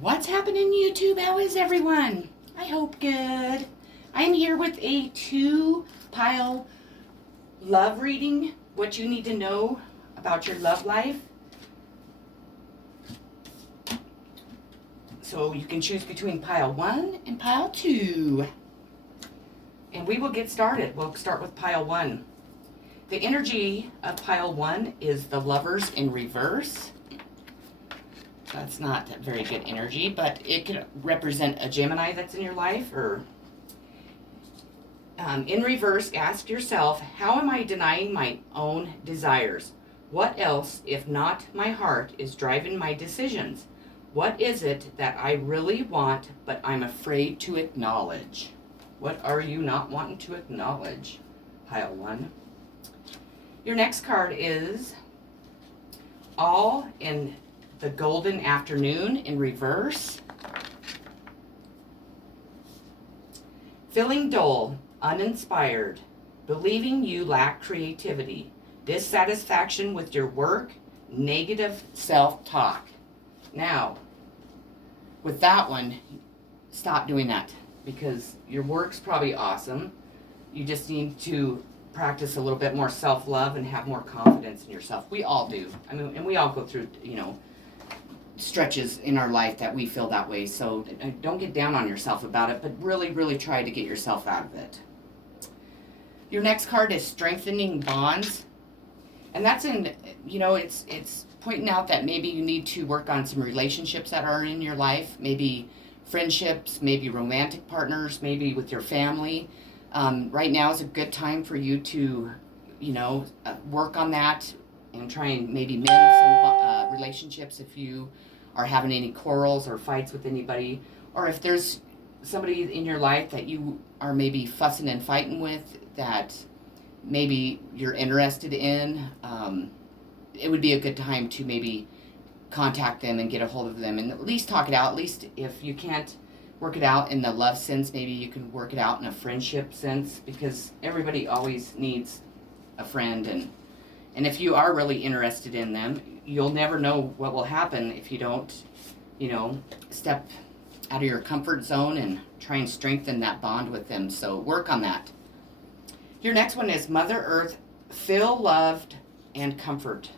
What's happening, YouTube? How is everyone? I hope good. I'm here with a 2-pile love reading. What you need to know about your love life. So you can choose between pile 1 and pile 2. And we will get started. We'll start with pile 1. The energy of pile 1 is the Lovers in reverse. That's not very good energy, but it could represent a Gemini that's in your life. Or in reverse, ask yourself, how am I denying my own desires? What else, if not my heart, is driving my decisions? What is it that I really want, but I'm afraid to acknowledge? What are you not wanting to acknowledge? Pile 1. Your next card is All in the Golden Afternoon in reverse. Feeling dull, uninspired, believing you lack creativity, dissatisfaction with your work, negative self-talk. Now, with that one, stop doing that because your work's probably awesome. You just need to practice a little bit more self-love and have more confidence in yourself. We all do. I mean, and we all go through, stretches in our life that we feel that way. So don't get down on yourself about it, but really, really try to get yourself out of it. Your next card is Strengthening Bonds. And that's it's pointing out that maybe you need to work on some relationships that are in your life, maybe friendships, maybe romantic partners, maybe with your family. Right now is a good time for you to, work on that and try and maybe mend some relationships if you are having any quarrels or fights with anybody, or if there's somebody in your life that you are maybe fussing and fighting with that maybe you're interested in. It would be a good time to maybe contact them and get a hold of them and at least talk it out. At least if you can't work it out in the love sense, maybe you can work it out in a friendship sense, because everybody always needs a friend, and if you are really interested in them, you'll never know what will happen if you don't, step out of your comfort zone and try and strengthen that bond with them. So work on that. Your next one is Mother Earth, feel loved and comforted.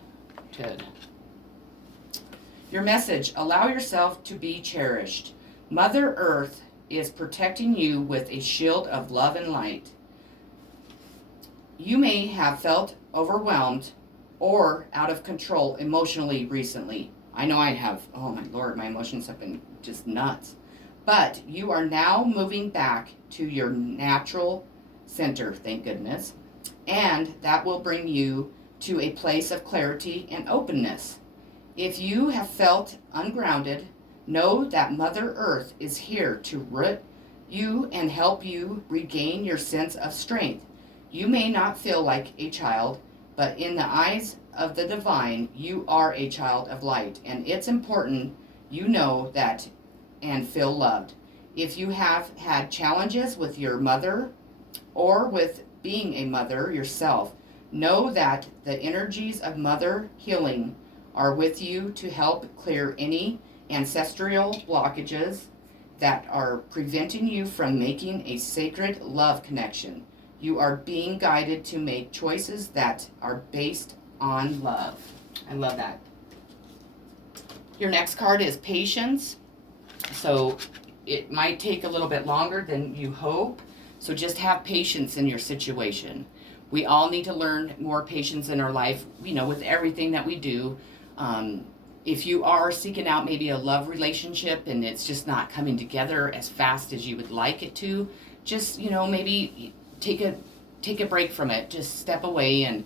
Your message, allow yourself to be cherished. Mother Earth is protecting you with a shield of love and light. You may have felt overwhelmed or out of control emotionally recently. I know I have. Oh my Lord, my emotions have been just nuts. But you are now moving back to your natural center, thank goodness. And that will bring you to a place of clarity and openness. If you have felt ungrounded, know that Mother Earth is here to root you and help you regain your sense of strength. You may not feel like a child, but in the eyes of the divine, you are a child of light, and it's important you know that and feel loved. If you have had challenges with your mother or with being a mother yourself, know that the energies of mother healing are with you to help clear any ancestral blockages that are preventing you from making a sacred love connection. You are being guided to make choices that are based on love. I love that. Your next card is Patience. So it might take a little bit longer than you hope. So just have patience in your situation. We all need to learn more patience in our life, with everything that we do. If you are seeking out maybe a love relationship and it's just not coming together as fast as you would like it to, just, maybe take a break from it. Just step away and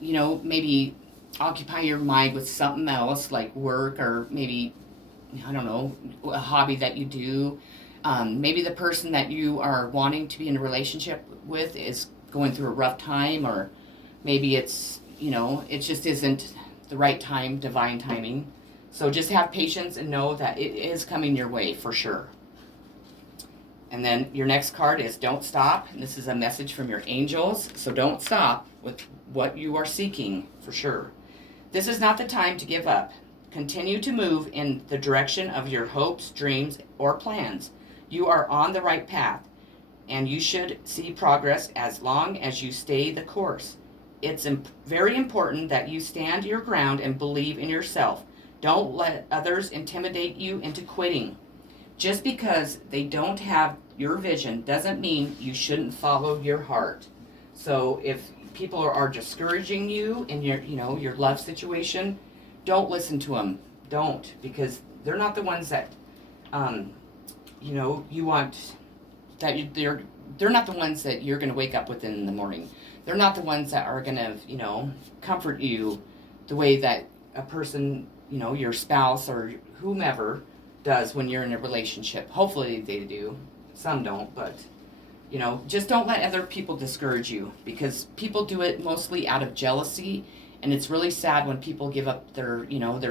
maybe occupy your mind with something else like work, or maybe, a hobby that you do. Maybe the person that you are wanting to be in a relationship with is going through a rough time, or maybe it's, it just isn't the right time, divine timing. So just have patience and know that it is coming your way for sure. And then your next card is Don't Stop. And this is a message from your angels. So don't stop with what you are seeking for sure. This is not the time to give up. Continue to move in the direction of your hopes, dreams, or plans. You are on the right path, and you should see progress as long as you stay the course. It's very important that you stand your ground and believe in yourself. Don't let others intimidate you into quitting. Just because they don't have your vision doesn't mean you shouldn't follow your heart. So if people are discouraging you in your love situation, don't listen to them. Don't, because they're not the ones that you want, they're not the ones that you're going to wake up with in the morning. They're not the ones that are going to comfort you the way that a person, your spouse or whomever does when you're in a relationship. Hopefully they do. Some don't, but just don't let other people discourage you, because people do it mostly out of jealousy, and it's really sad when people give up their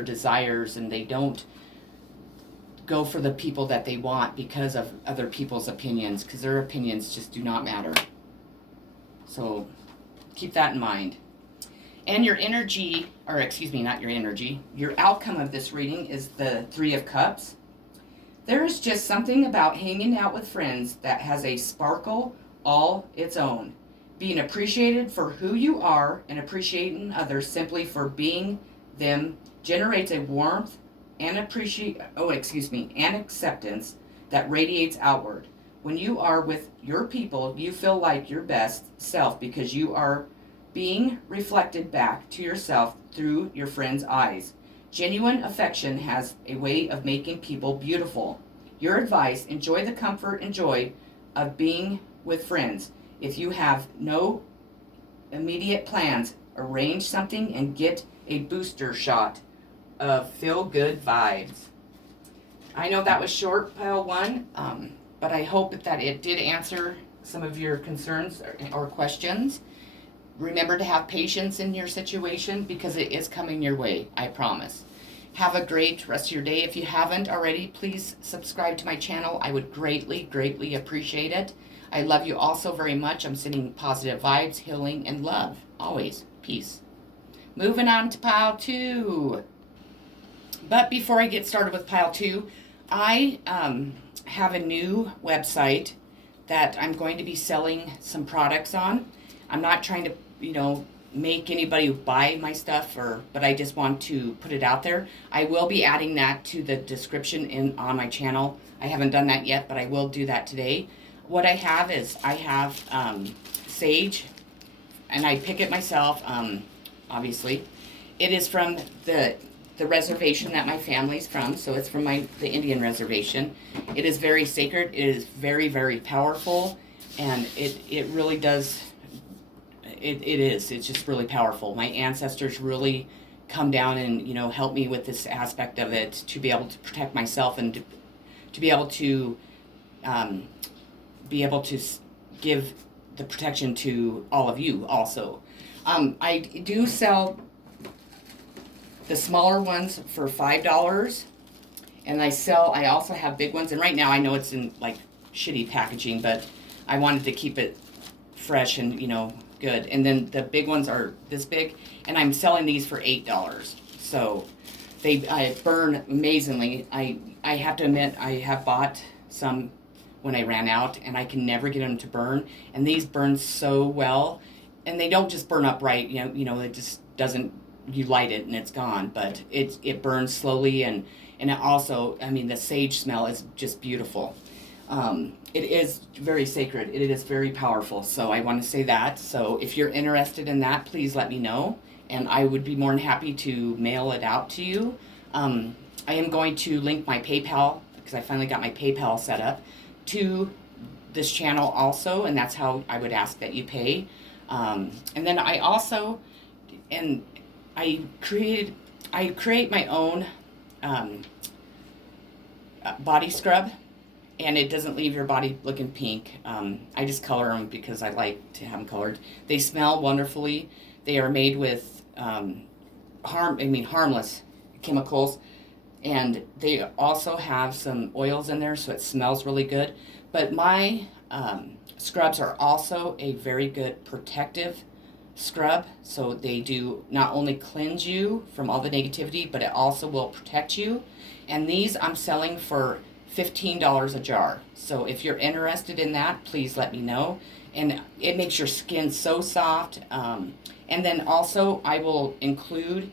desires and they don't go for the people that they want because of other people's opinions, because their opinions just do not matter. So keep that in mind. And your energy, or excuse me, not your energy, your outcome of this reading is the Three of Cups. There is just something about hanging out with friends that has a sparkle all its own. Being appreciated for who you are and appreciating others simply for being them generates a warmth and acceptance that radiates outward. When you are with your people, you feel like your best self because you are being reflected back to yourself through your friends' eyes. Genuine affection has a way of making people beautiful. Your advice: enjoy the comfort and joy of being with friends. If you have no immediate plans, arrange something and get a booster shot of feel-good vibes. I know that was short, pile one, but I hope that it did answer some of your concerns or questions. Remember to have patience in your situation because it is coming your way, I promise. Have a great rest of your day. If you haven't already, please subscribe to my channel. I would greatly, greatly appreciate it. I love you all so very much. I'm sending positive vibes, healing, and love. Always. Peace. Moving on to pile two. But before I get started with pile two, I have a new website that I'm going to be selling some products on. I'm not trying to, make anybody buy my stuff, but I just want to put it out there. I will be adding that to the description on my channel. I haven't done that yet, but I will do that today. What I have is sage, and I pick it myself, obviously. It is from the reservation that my family's from, so it's from the Indian reservation. It is very sacred. It is very, very powerful, and it really does. It's just really powerful. My ancestors really come down and help me with this aspect of it, to be able to protect myself and to be able to give the protection to all of you also. I do sell the smaller ones for $5, and I also have big ones, and right now I know it's in like shitty packaging, but I wanted to keep it fresh and good. And then the big ones are this big, and I'm selling these for $8. So I burn amazingly. I have to admit, I have bought some when I ran out, and I can never get them to burn, and these burn so well, and they don't just burn up right, it just doesn't, you light it and it's gone, but it burns slowly, and it also, the sage smell is just beautiful. It is very sacred. It is very powerful. So I want to say that. So if you're interested in that, please let me know, and I would be more than happy to mail it out to you. I am going to link my PayPal, because I finally got my PayPal set up, to this channel also, and that's how I would ask that you pay. And then I also, I create my own body scrub, and it doesn't leave your body looking pink. I just color them because I like to have them colored. They smell wonderfully. They are made with harmless chemicals, and they also have some oils in there, so it smells really good. But my scrubs are also a very good protective scrub. So they do not only cleanse you from all the negativity, but it also will protect you. And these I'm selling for $15 a jar. So if you're interested in that, please let me know. And it makes your skin so soft. And then also I will include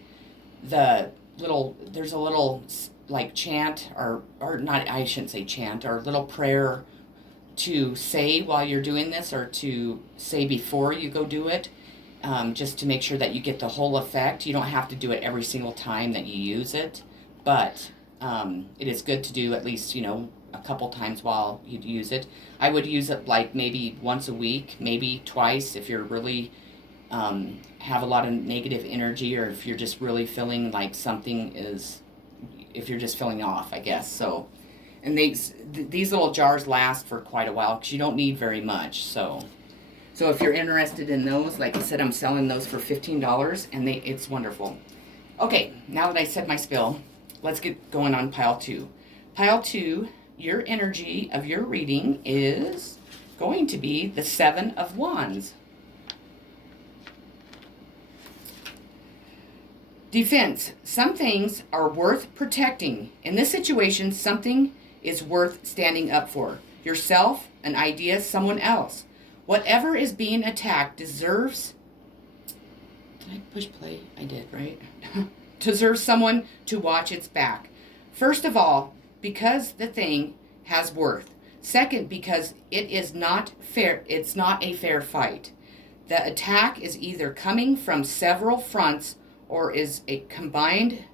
there's a little like chant or not, I shouldn't say chant, or little prayer to say while you're doing this, or to say before you go do it, just to make sure that you get the whole effect. You don't have to do it every single time that you use it, but it is good to do at least, a couple times while you use it. I would use it like maybe once a week, maybe twice if you're really have a lot of negative energy, or if you're just really feeling like if you're just feeling off, I guess. So, and these little jars last for quite a while because you don't need very much. So if you're interested in those, like I said, I'm selling those for $15, and it's wonderful. Okay, now that I said my spill, let's get going on pile 2. Pile 2, your energy of your reading is going to be the 7 of Wands. Defense. Some things are worth protecting. In this situation, something is worth standing up for. Yourself, an idea, someone else. Whatever is being attacked deserves... Did I push play? I did, right? Deserves someone to watch its back. First of all, because the thing has worth. Second, because it is not fair. It's not a fair fight. The attack is either coming from several fronts or is a combined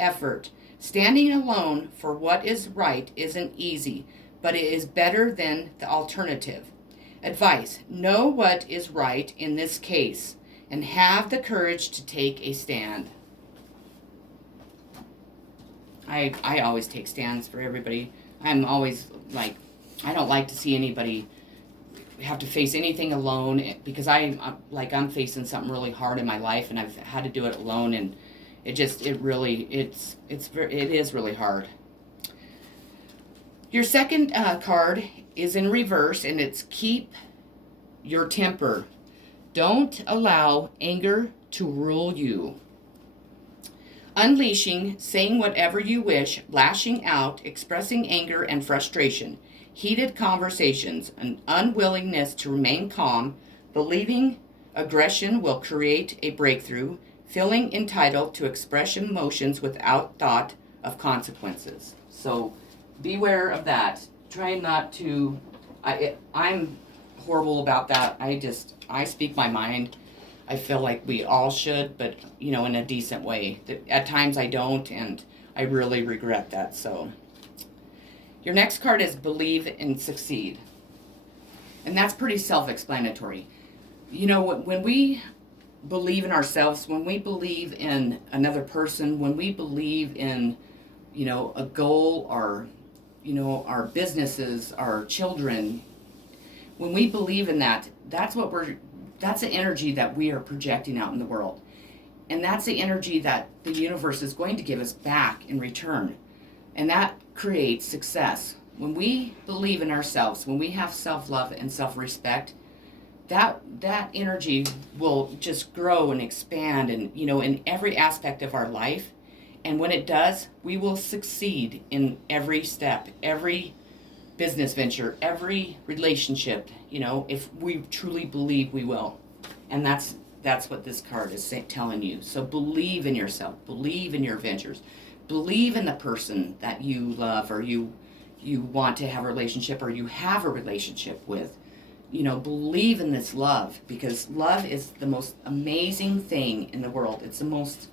effort. Standing alone for what is right isn't easy, but it is better than the alternative. Advice: know what is right in this case and have the courage to take a stand. I always take stands for everybody. I'm always like, I don't like to see anybody have to face anything alone, because I'm facing something really hard in my life, and I've had to do it alone, and it is really hard. Your second card is in reverse, and it's keep your temper. Don't allow anger to rule you. Unleashing, saying whatever you wish, lashing out, expressing anger and frustration. Heated conversations, an unwillingness to remain calm, believing aggression will create a breakthrough, feeling entitled to express emotions without thought of consequences. So beware of that. Try not to, I'm horrible about that. I speak my mind. I feel like we all should, but, in a decent way. At times I don't, and I really regret that, so... Your next card is believe and succeed. And that's pretty self-explanatory. When we believe in ourselves, when we believe in another person, when we believe in, a goal, or, our businesses, our children, when we believe in that, that's the energy that we are projecting out in the world. And that's the energy that the universe is going to give us back in return. And that creates success. When we believe in ourselves, when we have self-love and self-respect, that energy will just grow and expand, and in every aspect of our life. And when it does, we will succeed in every step, every business venture, every relationship, if we truly believe we will. And that's what this card is telling you. So believe in yourself, believe in your ventures. Believe in the person that you love, or you want to have a relationship, or you have a relationship with. Believe in this love, because love is the most amazing thing in the world. It's the most,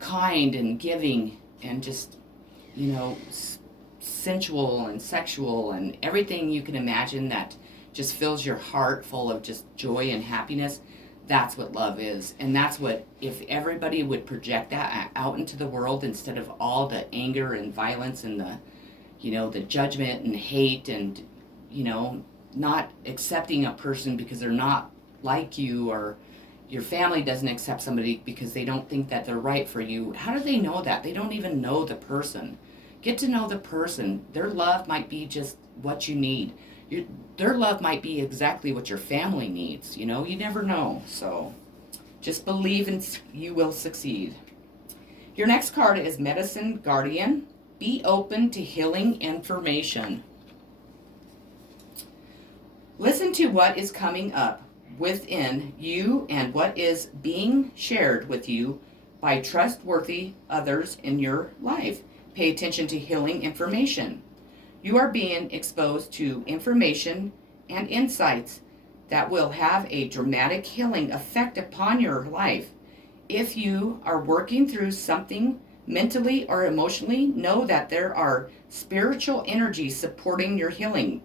kind and giving, and just, sensual and sexual, and everything you can imagine that just fills your heart full of just joy and happiness. That's what love is. And that's what, if everybody would project that out into the world, instead of all the anger and violence and the judgment and hate, and, not accepting a person because they're not like you, or your family doesn't accept somebody because they don't think that they're right for you. How do they know that? They don't even know the person. Get to know the person. Their love might be just what you need. Their love might be exactly what your family needs. You never know. So just believe and you will succeed. Your next card is Medicine Guardian. Be open to healing information. Listen to what is coming up within you and what is being shared with you by trustworthy others in your life. Pay attention to healing information. You are being exposed to information and insights that will have a dramatic healing effect upon your life. If you are working through something mentally or emotionally, know that there are spiritual energies supporting your healing.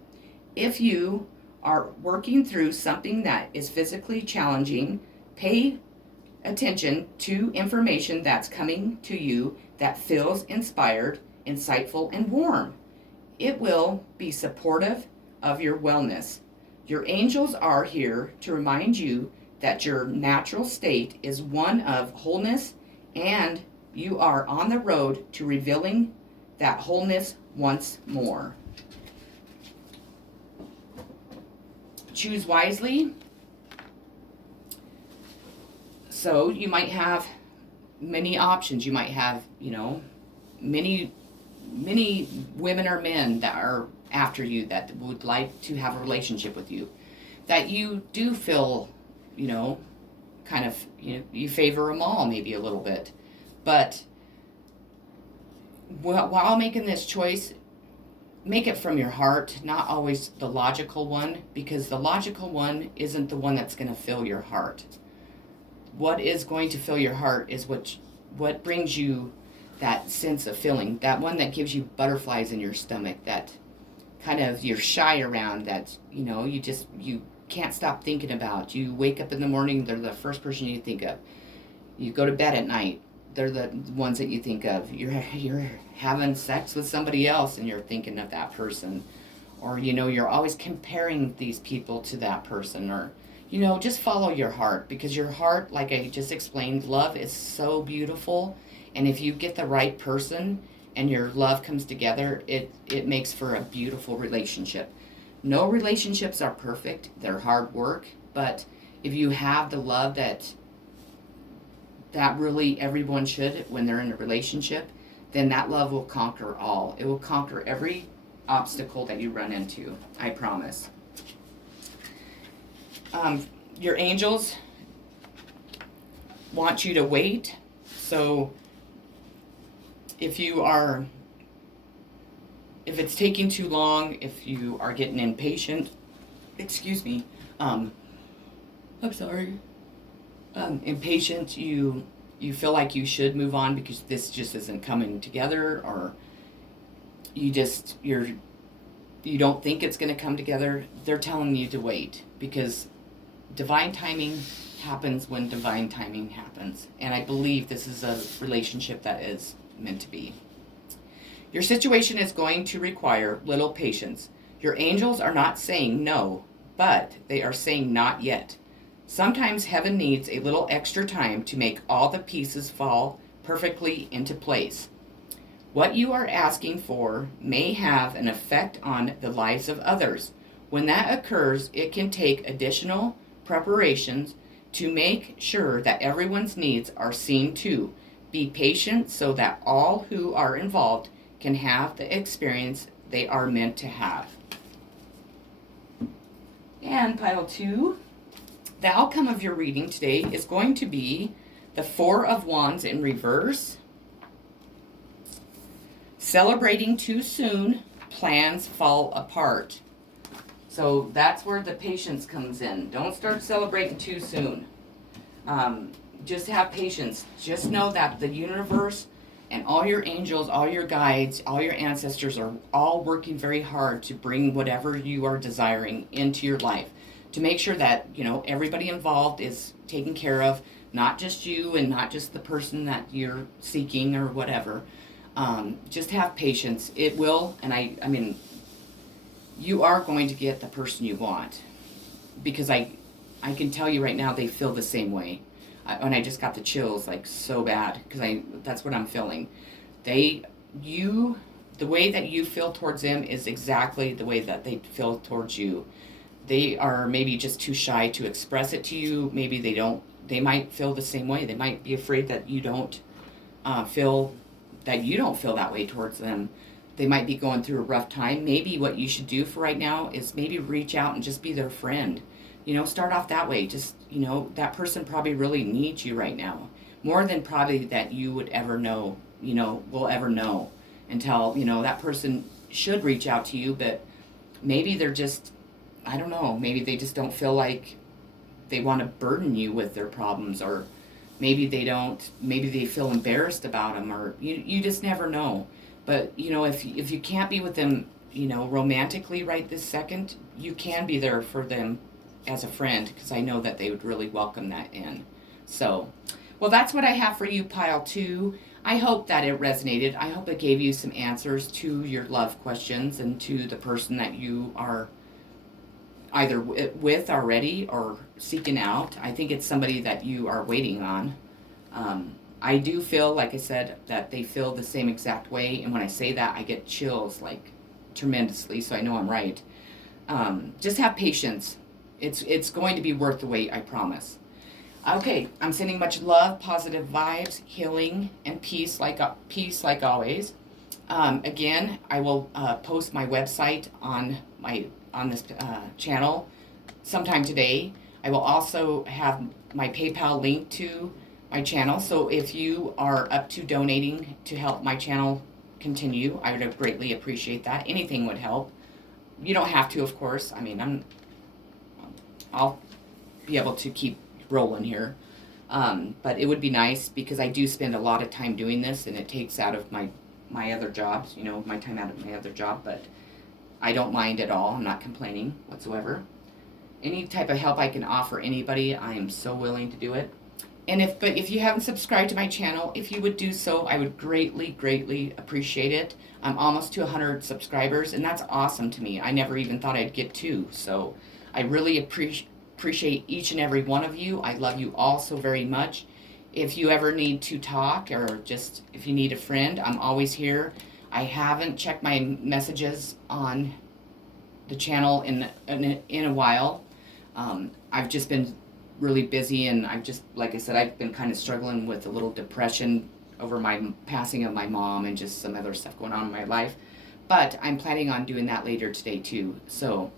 If you are working through something that is physically challenging, pay attention to information that's coming to you that feels inspired, insightful, and warm. It will be supportive of your wellness. Your angels are here to remind you that your natural state is one of wholeness, and you are on the road to revealing that wholeness once more. Choose wisely. So you might have many options. You might have, many women or men that are after you that would like to have a relationship with you, that you do feel, kind of, you favor them all maybe a little bit. But while making this choice, make it from your heart, not always the logical one, because the logical one isn't the one that's going to fill your heart. What is going to fill your heart is what brings you that sense of feeling, that one that gives you butterflies in your stomach, that kind of you're shy around, that you can't stop thinking about. You wake up in the morning, they're the first person you think of. You go to bed at night, they're the ones that you think of. You're having sex with somebody else and you're thinking of that person, or you're always comparing these people to that person, or just follow your heart, because your heart, like I just explained, love is so beautiful. And if you get the right person and your love comes together, it makes for a beautiful relationship. No relationships are perfect. They're hard work. But if you have the love that really everyone should when they're in a relationship, then that love will conquer all. It will conquer every obstacle that you run into. I promise. Your angels want you to wait. So if it's taking too long, if you are getting impatient, I'm sorry, impatient, you feel like you should move on because this just isn't coming together, or you don't think it's going to come together, they're telling you to wait, because divine timing happens when divine timing happens. And I believe this is a relationship that is meant to be. Your situation is going to require little patience. Your angels are not saying no, but they are saying not yet. Sometimes heaven needs a little extra time to make all the pieces fall perfectly into place. What you are asking for may have an effect on the lives of others. When that occurs, it can take additional preparations to make sure that everyone's needs are seen to. Be patient so that all who are involved can have the experience they are meant to have. And pile 2, the outcome of your reading today is going to be the Four of Wands in reverse. Celebrating too soon, plans fall apart. So that's where the patience comes in. Don't start celebrating too soon. Just have patience. Just know that the universe and all your angels, all your guides, all your ancestors are all working very hard to bring whatever you are desiring into your life, to make sure that, everybody involved is taken care of, not just you and not just the person that you're seeking or whatever. Just have patience. It will, and I mean, you are going to get the person you want, because I can tell you right now they feel the same way. And I just got the chills, like, so bad, because that's what I'm feeling. They the way that you feel towards them is exactly the way that they feel towards you. They are maybe just too shy to express it to you. Maybe they might feel the same way. They might be afraid that you don't feel that way towards them. They might be going through a rough time. Maybe what you should do for right now is maybe reach out and just be their friend. Start off that way. Just, that person probably really needs you right now. More than probably that you would ever know, will ever know until, that person should reach out to you, but maybe they're just, I don't know, maybe they just don't feel like they want to burden you with their problems, or maybe they feel embarrassed about them, or you just never know. But, if you can't be with them, romantically right this second, you can be there for them as a friend, because I know that they would really welcome that in. So, well, that's what I have for you, pile 2. I hope that it resonated. I hope it gave you some answers to your love questions and to the person that you are either with already or seeking out. I think it's somebody that you are waiting on. I do feel, like I said, that they feel the same exact way, and when I say that, I get chills, like, tremendously, so I know I'm right. Just have patience. It's going to be worth the wait, I promise. Okay, I'm sending much love, positive vibes, healing, and peace like always. Again, I will post my website on this channel sometime today. I will also have my PayPal link to my channel, so if you are up to donating to help my channel continue, I would greatly appreciate that. Anything would help. You don't have to, of course. I mean, I'll be able to keep rolling here, but it would be nice, because I do spend a lot of time doing this, and it takes out of my other jobs, my time out of my other job, but I don't mind at all. I'm not complaining whatsoever. Any type of help I can offer anybody, I am so willing to do it. And if you haven't subscribed to my channel, if you would do so, I would greatly, greatly appreciate it. I'm almost to 100 subscribers, and that's awesome to me. I never even thought I'd get to, so I really appreciate each and every one of you. I love you all so very much. If you ever need to talk, or just if you need a friend, I'm always here. I haven't checked my messages on the channel in a while. I've just been really busy, and like I said, I've been kind of struggling with a little depression over my passing of my mom and just some other stuff going on in my life. But I'm planning on doing that later today too. So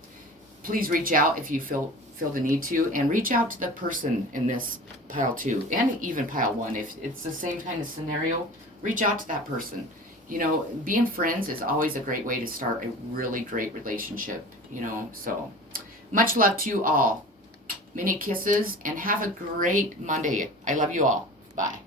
please reach out if you feel the need to, and reach out to the person in this pile 2 and even pile 1. If it's the same kind of scenario, reach out to that person. Being friends is always a great way to start a really great relationship, so much love to you all. Many kisses, and have a great Monday. I love you all. Bye.